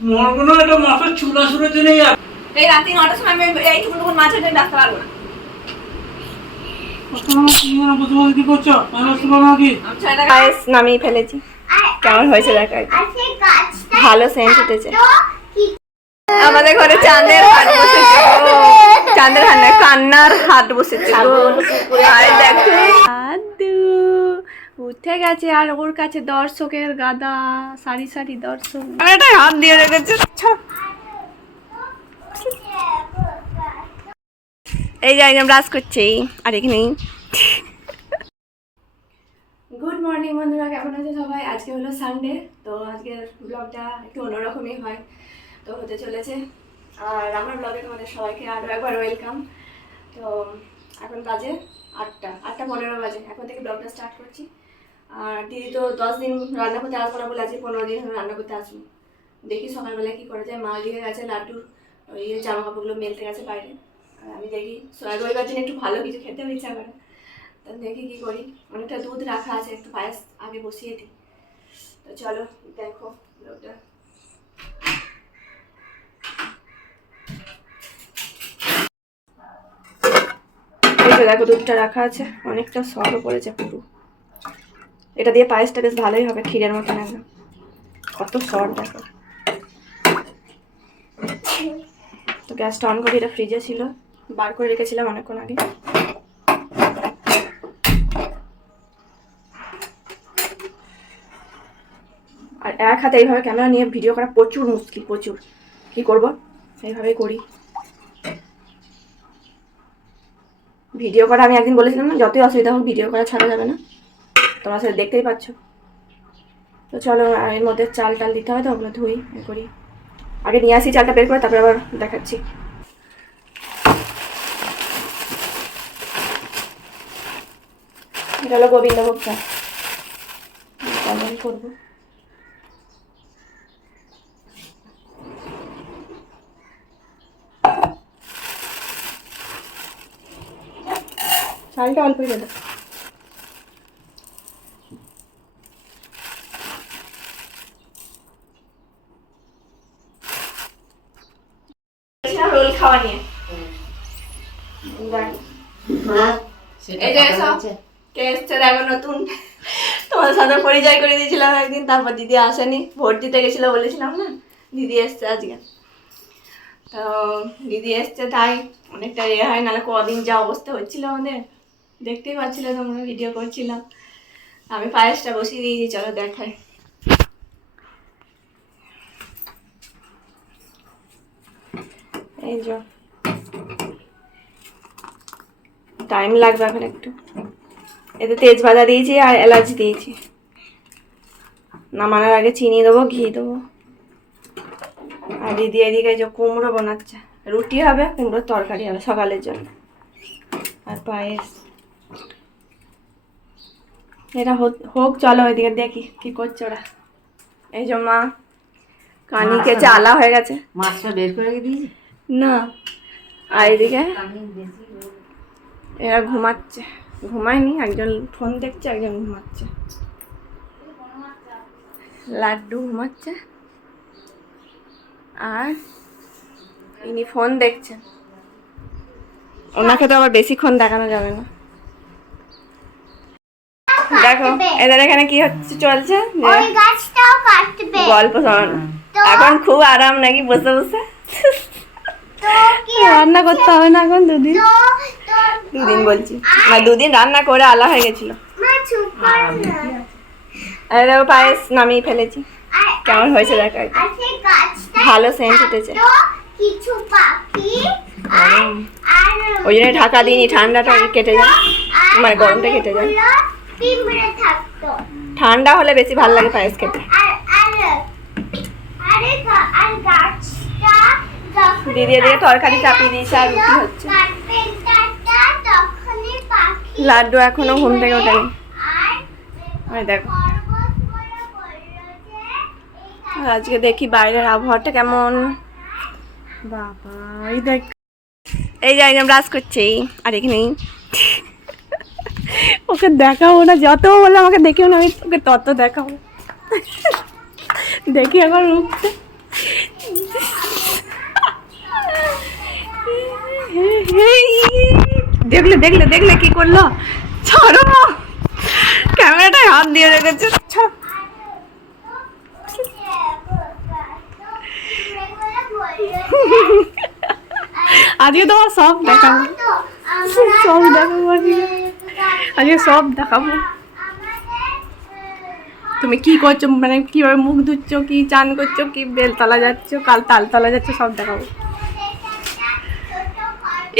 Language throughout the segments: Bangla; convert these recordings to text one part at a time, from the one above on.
মরবো না, এটা মাছের চুলা শুনেছে নেই আর এই রাতে 9টার সময় আমি এইটুকু মাছের জন্য ডাকতে পারবো না। কি করছো? নাকি গাইস নামিয়ে ফেলেছি। কেমন হয়েছে দেখা, ভালো সেন্ট উঠেছে। আমাদের ঘরে চাঁদের হাট বসেছে, চাঁদের হাট না, কান্নার হাট বসেছে। আর দেখো দাদু উঠে গেছে, আর ওর কাছে দর্শকের গাদা, সারি সারি দর্শক। এটা হাত দিয়ে রেখেছে। এই যে একদম ব্রাশ করছে, আর এখানে গুড মর্নিং বন্ধুরা, কেমন আছে সবাই? আজকে হলো সানডে, তো আজকের ব্লগটা একটু অন্যরকমই হয়, তো হতে চলেছে। আর আমার ব্লগে তোমাদের সবাইকে আরও একবার ওয়েলকাম। তো এখন বাজে 8:15 বাজে, এখন থেকে ব্লগটা স্টার্ট করছি। আর দিদি তো 10 দিন রান্না করতে আসবো না বলে আজকে 15 দিন রান্না করতে আসবো। দেখি সকালবেলায় কী করা যায়। মা দিকে গেছে লাড্ডুর ওই জামা কাপড়গুলো মেলতে গেছে বাইরে। আর আমি দেখি রবিবার দিন একটু ভালো কিছু খেতে ইচ্ছা করে, তো দেখি কী করি। অনেকটা দুধ রাখা আছে, একটু পায়েস আগে বসিয়ে দিই। তো চলো দেখো ব্লগটা। এই তো দেখো দুধটা রাখা আছে, অনেকটা সরও পড়েছে পুরো। এটা দিয়ে পায়েসটা বেশ ভালোই হবে, ক্ষীরের মতন একদম। কত সর দেখো। তো গ্যাসটা অন করি, এটা ফ্রিজে ছিল, বার করে রেখেছিলাম অনেকক্ষণ আগে। আর এক হাতে এইভাবে ক্যামেরা নিয়ে ভিডিও করা প্রচুর মুশকিল, প্রচুর। কি করব, এইভাবেই করি ভিডিও করা। আমি একদিন বলেছিলাম না, যতই অসুবিধা হোক ভিডিও করা ছাড়া যাবে না, তোমরা সেটা দেখতেই পাচ্ছ। তো চলো এর মধ্যে চাল টাল দিতে হবে, তো ওগুলো ধুই করি। আগে নিয়ে আসি চালটা বের করে, তারপরে আবার দেখাচ্ছি। এটা হলো গোবিন্দভোগ চাল, করবো। চালটা অল্পই দেবো। রোল খাওয়া নিয়ে এই যে কে এসছে দেখো নতুন। তোমার সাথে পরিচয় করে দিয়েছিলাম একদিন, তারপর দিদি আসেনি, ভোট দিতে গেছিল বলেছিলাম না। দিদি এসছে আজকে, তো দিদি এসছে তাই অনেকটা হয়, নাহলে কদিন যা অবস্থা হচ্ছিল আমাদের দেখতেই পাচ্ছিলে তোমরা, ভিডিও করছিলাম। আমি পায়েসটা বসিয়ে দিয়েছি, চলো দেখাই। এই যে টাইম লাগবে এখন একটু। এতে তেজপাতা দিয়েছি আর এলাচ দিয়েছি। নামানোর আগে চিনি দেবো, ঘি দেবো। আর দিদি এদিকে যে কুমড়ো বানাচ্ছে, রুটি হবে, কুমড়োর তরকারি হবে সকালের জন্য, আর পায়েস। এটা হোক, চলো ওইদিকে দেখি কি করছে ওরা। এই যে মা কানিকে চালা হয়ে গেছে, মাছটা বের করে দিয়েছি না। আর এদিকে এরা ঘুমাচ্ছে, ঘুমায়নি, একজন ফোন দেখছে, একজন ঘুমাচ্ছে। লাড্ডু ঘুমাচ্ছে আর ইনি ফোন দেখছেন। ওনাকে তো আবার বেশিক্ষণ দেখানো যাবে না। দেখো এদের এখানে কি হচ্ছে, চলছে গল্প শোনানো। এখন খুব আরাম নাকি বসে বসে, রান্না করতে হবে না এখন। দুদিন বলছি না, 2 দিন রান্না করে আলা হয়ে গেছিল। দেখো পায়েস নামিয়ে ফেলেছি। কেমন হয়েছে দেখা, ভালো সেন্ট উঠেছে। ওই জন্য ঢাকা দিইনি, ঠান্ডাটা কেটে যায়, মানে গরমটা কেটে যায়। ঠান্ডা হলে বেশি ভালো লাগে পায়েস খেতে। দিদি এদিকে তরকারি চাপিয়ে দিয়েছে আর রুটি হচ্ছে। লাড্ডু এখনো ঘুম থেকে ওঠেনি। দেখো আজকে দেখি বাইরের আবহাওয়াটা কেমন। বাবা এই দেখ, এই যে একদম ব্রাশ করছে, আর এখানে ওকে দেখাবো না, যত বলে আমাকে দেখিও না, আমি ওকে তত দেখাবো। দেখি এখন রূপটা দেখলে দেখলে দেখলে কি করলো, ছাড়ো ক্যামেরাটায় হাত দিয়ে রেখেছে। আজকে তোমার সব দেখাবো, সব দেখাবো আজকে সব দেখাবো। তুমি কি করছো, মানে কিভাবে মুখ ধুচ্ছ, কি চান করছো, কি বেলতলা যাচ্ছ, কাল তালতলা যাচ্ছ, সব দেখাবো।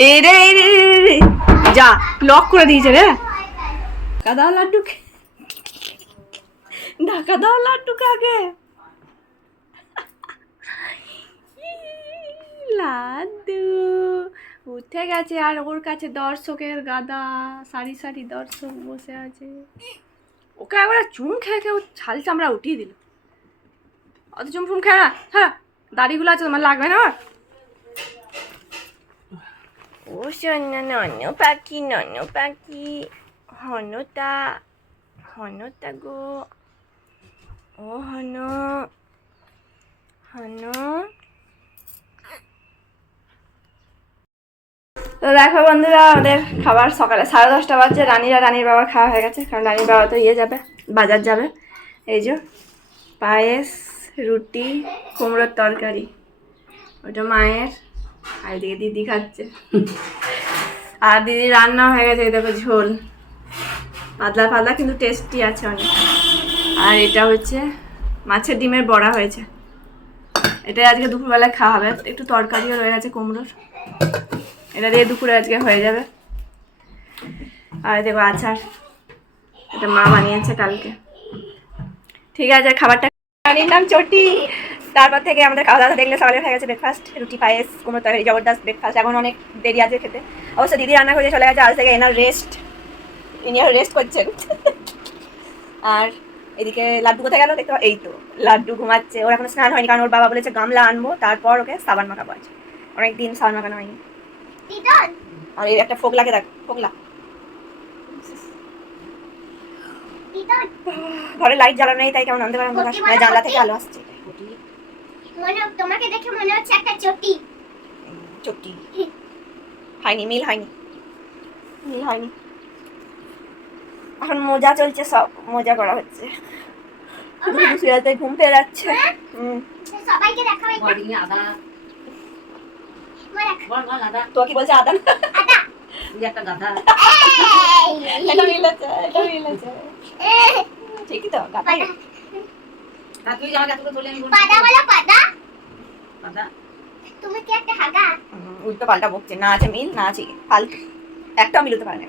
এই রে যা লক করে দিয়েছে রে। ঢাকা দাও লাড্ডুকে, ঢাকা দাও লাড্ডুকে আগে। লাড্ডু উঠে গেছে আর ওর কাছে দর্শকের গাদা, সারি সারি দর্শক বসে আছে। ওকে একবার চুম খেয়ে খেয়ে ছাল চামড়া উঠিয়ে দিল। অত চুম ফুম খেয়ে না, হ্যাঁ দাড়িগুলো আছে তোমার, লাগবে না। ও সোনা নন্য পাখি, নন্য পাখি, হনতা হনতা গো, ও হন হন। তো দেখো বন্ধুরা, আমাদের খাবার সকালে 10:30 বাজছে। রানীর বাবার খাওয়া হয়ে গেছে, কারণ রানীর বাবা তো যাবে, বাজার যাবে। এই যে পায়েস, রুটি, কুমড়োর তরকারি, ওটা মায়ের, আর এদিকে দিদি খাচ্ছে। আর দিদি রান্না হয়ে গেছে, এই দেখো ঝোল, পাতলা পাতলা কিন্তু টেস্টি আছে অনেক। আর এটা হচ্ছে মাছের ডিমের বড়া হয়েছে, এটাই আজকে দুপুরবেলায় খাওয়া হবে। একটু তরকারিও রয়ে গেছে কুমড়োর, এটা দিয়ে দুপুরে আজকে হয়ে যাবে। আর দেখো আচার, এটা মা বানিয়েছে কালকে। ঠিক আছে, খাবারটা নিলাম চটি। তারপর থেকে আমাদের খাওয়া দাওয়া দেখলে সকালে হয়ে গেছে ব্রেকফাস্ট, রুটি পায়েস কুমড়ো তরকারি, জবরদস্ত ব্রেকফাস্ট। এখন অনেক দেরি আছে খেতে। অবশ্য দিদি রান্না করে চলে গেছে, আজ থেকে এনার রেস্ট, ইনি রেস্ট করছেন। আর এদিকে লাড্ডু কোথায় গেল দেখতে, এই তো লাড্ডু ঘুমাচ্ছে। ওর এখন স্নান হয়নি, কারণ ওর বাবা বলেছে গামলা আনবো, তারপর ওকে সাবান মাখাবো। আছে অনেকদিন সাবান মাখানো হয়নি। আর এই একটা ফোকলাকে দেখ, ফোকলা। ঘরে লাইট জ্বালানো নেই, তাই কেমন অন্ধকার অন্ধকার, মানে জানলা থেকে আলো আসছে। তোমাকে দেখে মনে হচ্ছে একটা চটি। চটি হয়নি, মিল হয়নি, মিল হয়নি। এখন মজা চলছে, সব মজা করা হচ্ছে। শুয়ে ঘুম পেয়ে যাচ্ছে। সবাইকে দেখাও আদা আদা, তো কি বলছে আদা আদা একটা গাধা। এটা মিলেছে, এটা মিলেছে, ঠিকই তো গাধা। তুই আমাকে এতগুলো বলে আমি পাদা বলো পাদা। আদা তুমি কি একটা হাগা? উল্টো পাল্টা বকছে, না আছে মিল না আছে ফালতু, একটাও মিলতে পারে না।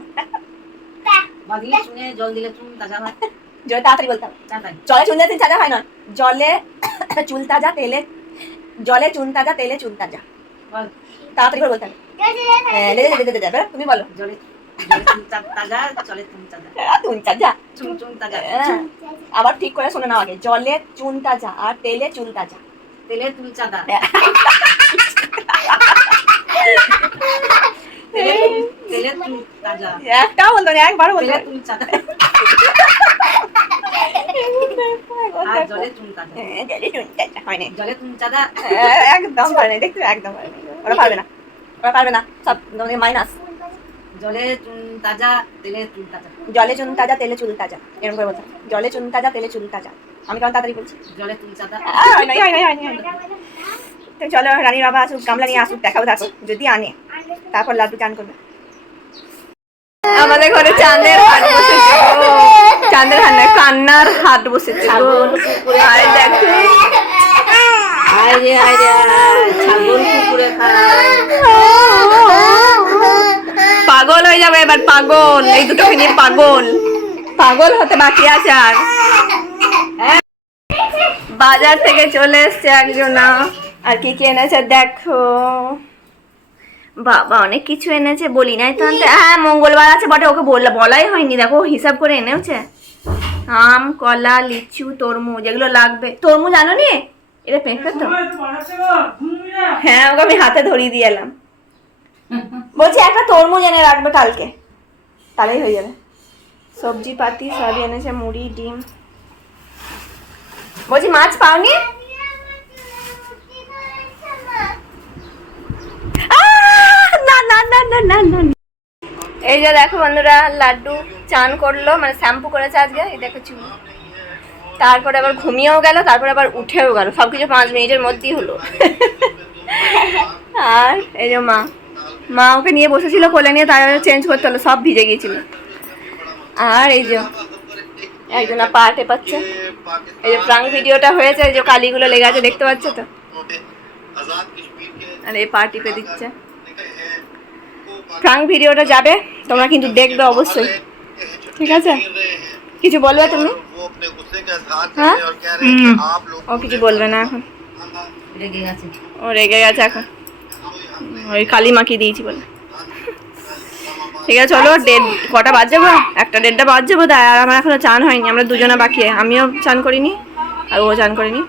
বাদি শুনে জল দিলে তুমি তাজা হয়। জলে তাড়াতাড়ি বলতে হবে, তাড়াতাড়ি জলে চুন দিলে তাজা হয় না, জলে চুল তাজা, তেলে জলে চুন তাজা, তেলে চুল তাজা। বল তাড়াতাড়ি করে বলতে হবে। যাবে তুমি বলো। জলে জলে চুন তাজা, জলে চুন তাজা, চুন তাজা, চুন চুন তাজা, আবার ঠিক করে শুনে নাও আগে, জলে চুন তাজা আর তেলে চুল তাজা। তেলে চুল চাদা, তেলে চুল তাজা, একটাও বলতো না, একবার বলতো। তেলে চুল চাদা আর জলে চুন তাজা, জলে চুন তাজা হয় না, জলে চুন চাদা। একদম পারে না, দেখতে একদম পারে না, ওরা পারবে না, ওরা পারবে না, সব মাইনাস। জলে চুন তাজা, তেলে চুল তাজা, জলে চুন তাজা, তেলে চুল তাজা, এরকম করে বলতে হবে। জলে চুন তাজা, তেলে চুল তাজা। আমি কেমন তাড়াতাড়ি বলছি। জলে চুল চাদা। তো চলো, রানীর বাবা আসুক, গামলা নিয়ে আসুক, দেখাবো তারপর যদি আনে, তারপর লাড্ডু চান করবে। আমাদের ঘরে চাঁদের হাট বসেছে, চাঁদের হাট না, কান্নার হাট বসেছে। ছাগল কুকুরে আর দেখো, আরে ছাগল কুকুরে খায়। পাগল হয়ে যাবে এবার, পাগল, এই দুটোকে নিয়ে পাগল, পাগল হতে বাকি আছে। আর বাজার থেকে চলে এসছে একজনা, আর কি কি এনেছে দেখো। বাবা অনেক কিছু এনেছে, বলি নাই তো আনতে। হ্যাঁ মঙ্গলবার আছে বটে, ওকে বলাই হয়নি, দেখো হিসাব করে এনেছে। আম, কলা, লিচু, তরমুজ, এগুলো লাগবে। তরমুজ আনো নি, এটা পেঁপে তো। হ্যাঁ ওকে আমি হাতে ধরিয়ে দিয়ে এলাম, বলছি একটা তরমুজ এনে রাখবে কালকে, তাহলেই হয়ে যাবে। সবজি পাতি সবই এনেছে, মুড়ি, ডিম। বলছি মাছ পাওনি? না না না না না না। এই যে দেখো বন্ধুরা, লাড্ডু চান করলো, মানে শ্যাম্পু করেছে আজকে, এই দেখো চুল। তারপরে আবার ঘুমিয়েও গেল, তারপরে আবার উঠেও গেল, সব কিছু 5 মিনিটের মধ্যেই হলো। আর এই যে মা ওকে নিয়ে বসেছিল কোলে নিয়ে, তার চেঞ্জ করতে হলো, সব ভিজে গিয়েছিল। আর এই যে একজনা পা টেপাচ্ছে, এই যে প্রাঙ্ক ভিডিওটা হয়েছে, এই যে কালিগুলো লেগে আছে দেখতে পাচ্ছ তো, আর এই পা টিপে দিচ্ছে। প্রাঙ্ক ভিডিওটা যাবে, তোমরা কিন্তু দেখবে অবশ্যই, ঠিক আছে? কিছু বলবে তুমি? হ্যাঁ, ও কিছু বলবে না এখন, রেগে গেছে। ও রেগে গেছে এখন, ওই কালি মাখিয়ে দিয়েছি বলে। ঠিক আছে চলো, কটা বাজছে গো? 1:30 বাজছে বোধ হয়। আর আমার এখনো চান হয়নি, আমরা দুজনে বাকি, আমিও চান করিনি আর ও চান করিনি।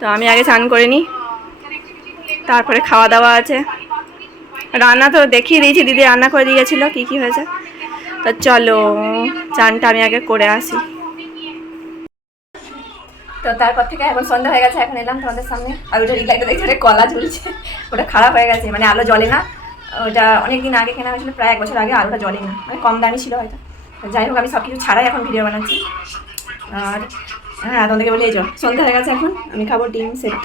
তো আমি আগে চান করে নিই, তারপরে খাওয়া দাওয়া আছে। রান্না তো দেখিয়ে দিয়েছি, দিদি রান্না করে দিয়ে গেছিলো কী কী হয়েছে। তো চলো চানটা আমি আগে করে আসি। তো তারপর থেকে এখন সন্ধ্যা হয়ে গেছে, এখন এলাম তোমাদের সামনে। আর ওটা রিল লাইটটা দেখছি, কলা ঝুলছে, ওটা খারাপ হয়ে গেছে, মানে আলো জ্বলে না। ওটা অনেকদিন আগে কেনা হয়েছিল, প্রায় 1 বছর আগে, আলোটা জ্বলে না, মানে কম দামি ছিল হয়তো। যাই হোক, আমি সব কিছু ছাড়াই এখন ভিডিও বানাচ্ছি। আর হ্যাঁ, তোমাদেরকে বলে এই যে সন্ধ্যা হয়ে গেছে, এখন আমি খাবো ডিম সেদ্ধ,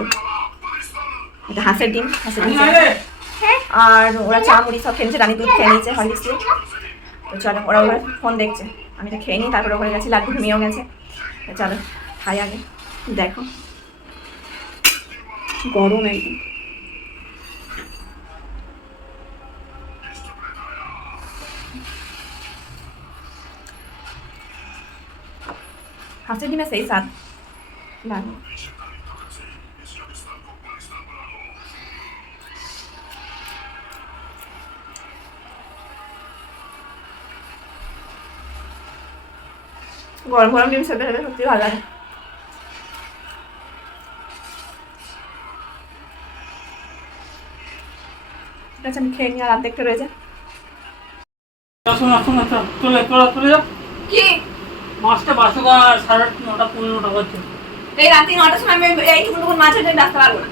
এটা হাঁসের ডিম সেদ্ধ। আর ওরা চা মুড়ি সব খেয়েছে, রানী দুধ খেয়ে নিয়েছে, হরলিক্স দিয়ে। তো চলো, ওরা ফোন দেখছে, আমি তো খেয়ে নিই, তারপরে ওখানে গেছি, লাড্ডু ঘুমিয়েও গেছে। চলো খাই আগে। দেখো গরম একদম। হাঁসের ডিমে সেই স্বাদ লাগে। গরম গরম ডিম সেদ্ধ খেতে সত্যি ভালো লাগে। ঠিক আছে, আমি খেয়ে নিই, আর দেখতে রয়েছে। চলে যাও। কি মাছটা বাসো 9:30 15টা হচ্ছে। এই রাতে 9টার সময় আমি এইটুকু মাছ হয়ে ডাকতে পারবো না।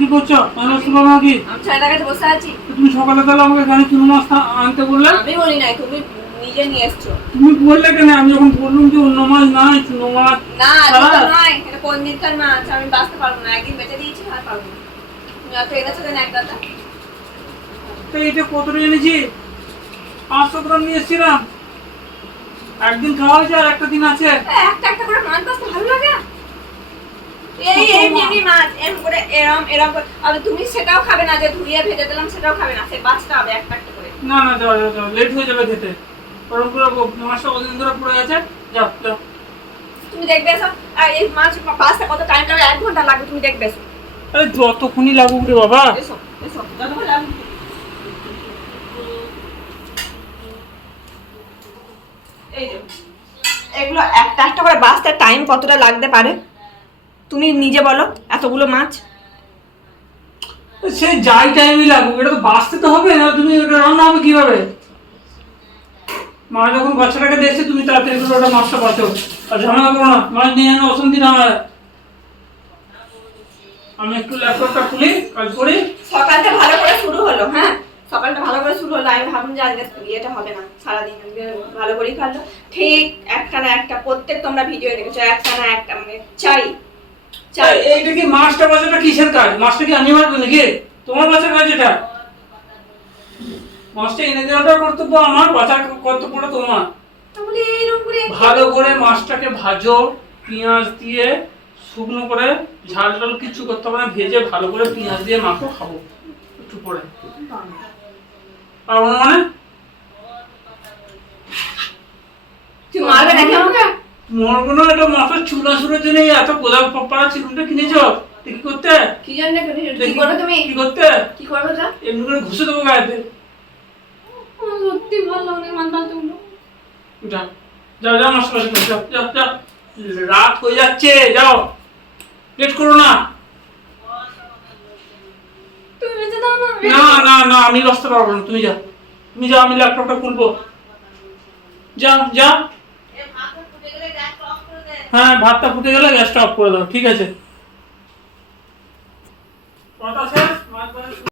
কি করছো? নাকি আমি ছেলেটার কাছে বসে আছি। তুমি সকালে তাহলে আমাকে এখানে চুনো মাছটা আনতে বললে? আমি বলি নাই, তুমি নিজে নিয়ে এসছো। তুমি বললে কেন? আমি যখন বললাম যে অন্য মাছ নাই, চুনো মাছ না, নয়, এটা কোন দিনকার মাছ, আমি বাঁচতে পারবো না, একদিন বেঁচে দিয়েছি, আর পারবো না। তুমি অত এনেছো কেন এক দাদা? তো এটা কতটা এনেছি? 500 গ্রাম নিয়ে এসেছিলাম। একদিন খাওয়া হয়েছে, আর একটা দিন আছে। একটা একটা করে মাছ বাঁচতে ভালো লাগে। এই এমনি মাছ এম করে এরম এরম করে, আর তুমি সেটাও খাবে না, যে ধুইয়ে ভেজে দিলাম সেটাও খাবে না, সে বাঁচতে হবে একটা একটা করে। না না, যাও লেট হয়ে যাবে খেতে। ওরকম করে মাছটা কতদিন ধরে পড়ে আছে। যাও। তুমি দেখবে এসো, আর এই মাছ বাঁচতে কত টাইম লাগবে? 1 ঘন্টা লাগবে, তুমি দেখবে এসো। আরে যতক্ষণই লাগুক রে বাবা। এসো এসো, যতক্ষণ লাগুক। এই যে এগুলো একটা একটা করে বাঁচতে টাইম কতটা লাগতে পারে তুমি নিজে বলো? এতগুলো মাছ সে যাই টাইমই লাগুক, এটা তো বাঁচতে তো হবে না। তুমি এটা রান্না হবে কিভাবে? মা যখন বাচ্চাটাকে দেখছে, তুমি তাড়াতাড়ি করে ওটা মাছটা বাঁচো, আর ঝামেলা করো না। মাছ নিয়ে যেন অশান্তি না হয়। আমি একটু ল্যাপটপটা খুলি, কাজ করি। সকালটা ভালো করে শুরু হলো, হ্যাঁ সকালটা ভালো করে শুরু হলো। আমি ভাবলাম যে আজকে ইয়েটা হবে না, সারাদিন ভালো করেই কাটলো। ঠিক একটা না একটা, প্রত্যেক তোমরা ভিডিও দেখেছো, একটা না একটা, মানে চাই। এইটা কি মাছটা বাঁচাটা কিসের কাজ? মাছটা কি আমি মারবো নাকি? তোমার বাঁচার কাজ এটা। মাছটা এনে দেওয়াটা কর্তব্য আমার, বাঁচার কর্তব্যটা তোমার। তাহলে এইরকম করে ভালো করে মাছটাকে ভাজো, পেঁয়াজ দিয়ে শুকনো করে, ঝাল টাল কিছু করতে হবে না, ভেজে ভালো করে পেঁয়াজ দিয়ে মাখো, খাবো একটু পরে। পারবো না মানে? তুই মারবে নাকি আমাকে? মরবো না, এটা মাছের চুলা সুরের জন্য এত কোদাল পাড়া চিকুনটা কিনেছো। কি করতে? কি জন্য কি করবে তুমি? কি করতে? কি করবে তা? এমনি করে ঘুষে দেবো গায়েতে। সত্যি ভালো লাগে মান পালতে উঠলো। যাও যাও যাও, মাছ মাছ যাও যাও যাও, রাত হয়ে যাচ্ছে, যাও, লেট করো না। তুমি বেঁচে দাও না। না না না, আমি বসতে পারবো না, তুমি যাও, তুমি যাও, আমি ল্যাপটপটা খুলবো। যাও যাও। হ্যাঁ, ভাতটা ফুটে গেলে গ্যাসটা অফ করে দাও, ঠিক আছে? কথা শেষ, মাছ তারপরে